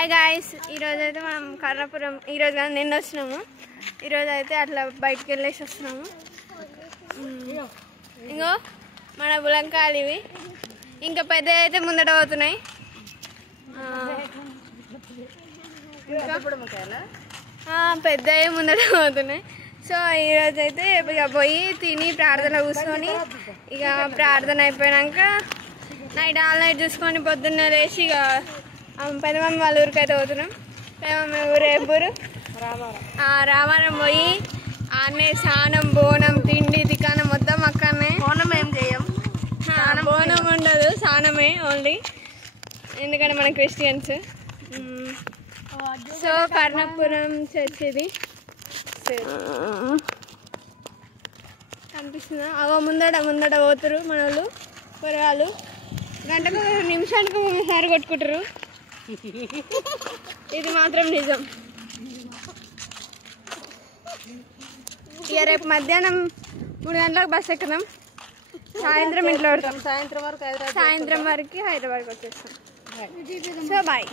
Hi guys, ఈరోజు అయితే మనం కర్ణపురం ఈరోజు కానీ నిన్న వచ్చినాము. ఈరోజు అయితే అట్లా బయటికి వెళ్ళేసి వస్తున్నాము. ఇంకో మన బులంకాయలు ఇవి ఇంకా పెద్ద అయితే ముందట పోతున్నాయి. పెద్ద ముందట పోతున్నాయి. సో ఈరోజు అయితే ఇక పోయి తిని ప్రార్థన కూర్చొని ఇక ప్రార్థన అయిపోయాక ఆల్ నైట్ చూసుకొని పొద్దున్నే లేచి ఇక పెదమమ్మ వాళ్ళ ఊరికి అయితే పోతున్నాం. పెదమమ్మ ఊరు ఎవ్వరు రామారం పోయి ఆనే స్నానం బోనం తిండి తికానం మొత్తం అక్కడనే. బోనం ఏం చేయం, బోనం ఉండదు, స్నానమే ఓన్లీ, ఎందుకంటే మన క్రిస్టియన్స్. సో కర్ణపురం చర్చ్ ఇది కనిపిస్తుందా? అవో ముందట పోతారు మన వాళ్ళు పొరగాళ్ళు. గంటకు నిమిషానికి ఒకసారి కొట్టుకుంటారు. ఇది మాత్రం నిజం. ఇక రేపు మధ్యాహ్నం 3 గంటలకు బస్ ఎక్కుదాం. సాయంత్రం ఇంట్లో పడతాం. సాయంత్రం వరకు హైదరాబాద్కి వచ్చేస్తాం. So bye.